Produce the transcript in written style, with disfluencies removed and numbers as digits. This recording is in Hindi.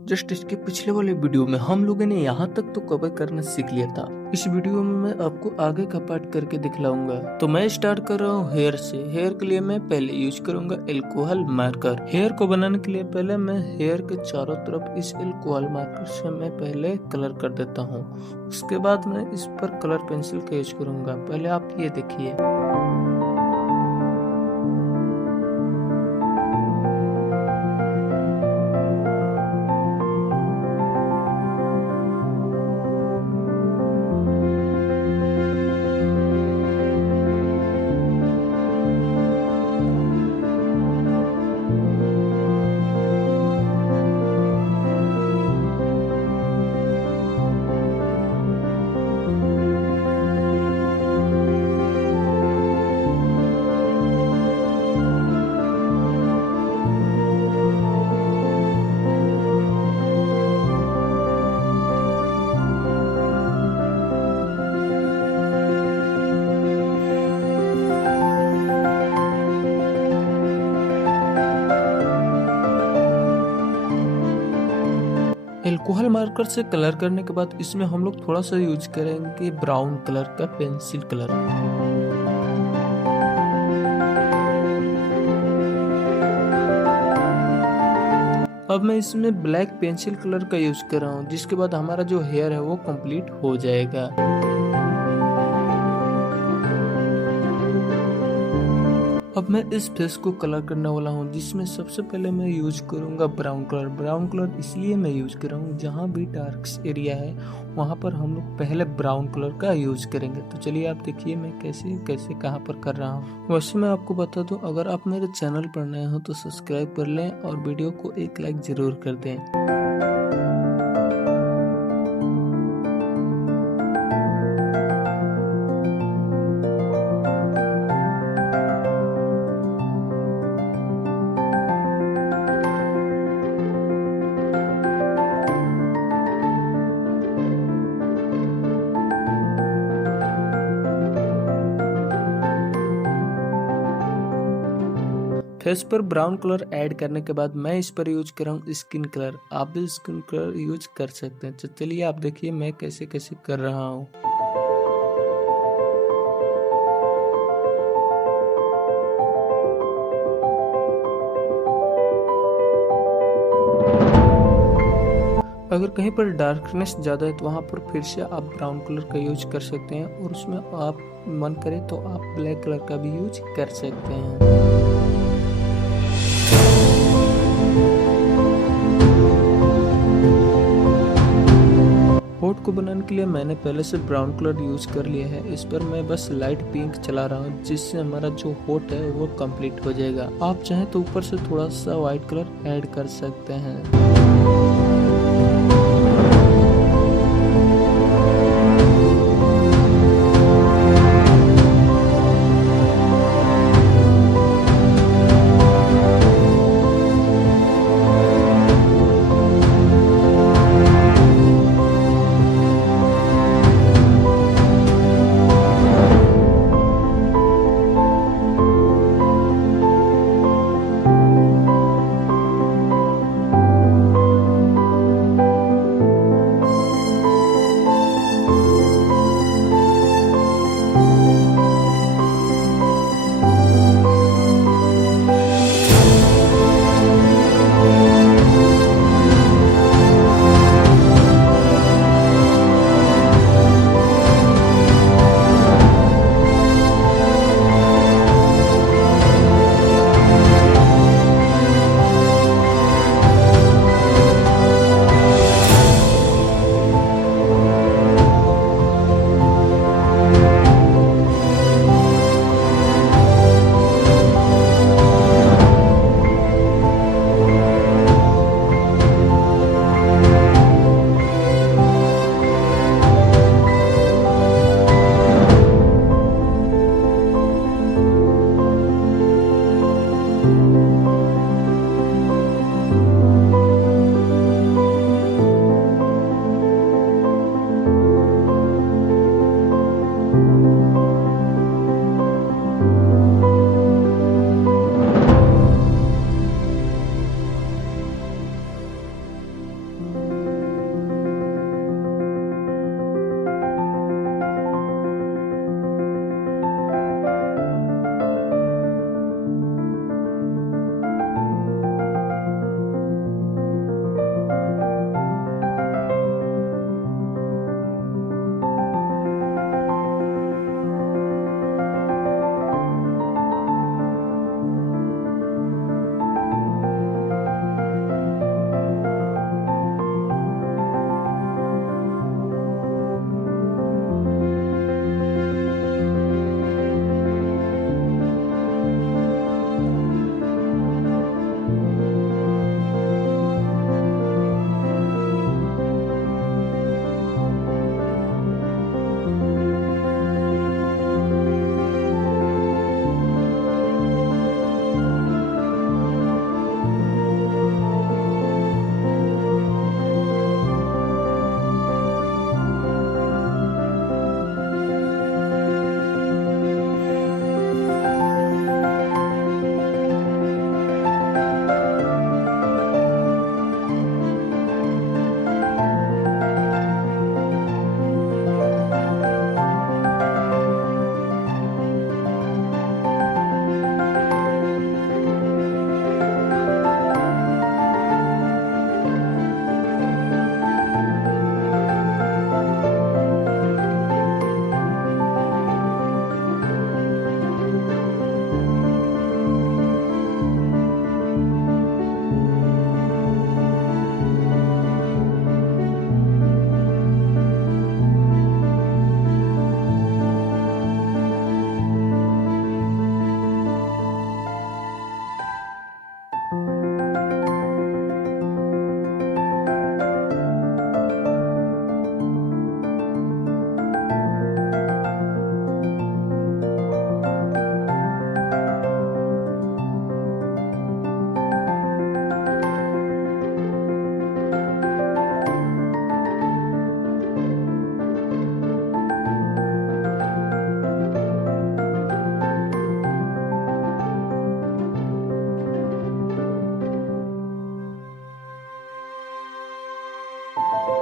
जस्ट इसके पिछले वाले वीडियो में हम लोगों ने यहाँ तक तो कवर करना सीख लिया था। इस वीडियो में मैं आपको आगे का पार्ट करके दिखलाऊंगा। तो मैं स्टार्ट कर रहा हूँ हेयर से। हेयर के लिए मैं पहले यूज करूंगा एल्कोहल मार्कर। हेयर को बनाने के लिए पहले मैं हेयर के चारों तरफ इस एल्कोहल मार्कर से मैं पहले कलर कर देता हूँ। उसके बाद मैं इस पर कलर पेंसिल का यूज करूंगा। पहले आप ये देखिए। एल्कोहल मार्कर से कलर करने के बाद इसमें हम लोग थोड़ा सा यूज करेंगे ब्राउन कलर का पेंसिल कलर। अब मैं इसमें ब्लैक पेंसिल कलर का यूज कर रहा हूँ, जिसके बाद हमारा जो हेयर है वो कंप्लीट हो जाएगा। अब मैं इस फेस को कलर करने वाला हूँ, जिसमें सबसे पहले मैं यूज करूंगा ब्राउन कलर। ब्राउन कलर इसलिए मैं यूज कर रहा हूँ, जहाँ भी डार्क एरिया है वहाँ पर हम लोग पहले ब्राउन कलर का यूज करेंगे। तो चलिए आप देखिए मैं कैसे कैसे कहाँ पर कर रहा हूँ। वैसे मैं आपको बता दूँ, अगर आप मेरे चैनल पर नए हो तो सब्सक्राइब कर लें और वीडियो को एक लाइक जरूर कर दें। फेस पर ब्राउन कलर ऐड करने के बाद मैं इस पर यूज कर रहा हूँ स्किन कलर। आप भी स्किन कलर यूज कर सकते हैं। तो चलिए आप देखिए मैं कैसे कैसे कर रहा हूँ। अगर कहीं पर डार्कनेस ज़्यादा है तो वहाँ पर फिर से आप ब्राउन कलर का यूज कर सकते हैं, और उसमें आप मन करे तो आप ब्लैक कलर का भी यूज कर सकते हैं। होठ को बनाने के लिए मैंने पहले से ब्राउन कलर यूज कर लिया है। इस पर मैं बस लाइट पिंक चला रहा हूँ, जिससे हमारा जो होठ है वो कंप्लीट हो जाएगा। आप चाहें तो ऊपर से थोड़ा सा व्हाइट कलर ऐड कर सकते हैं। है।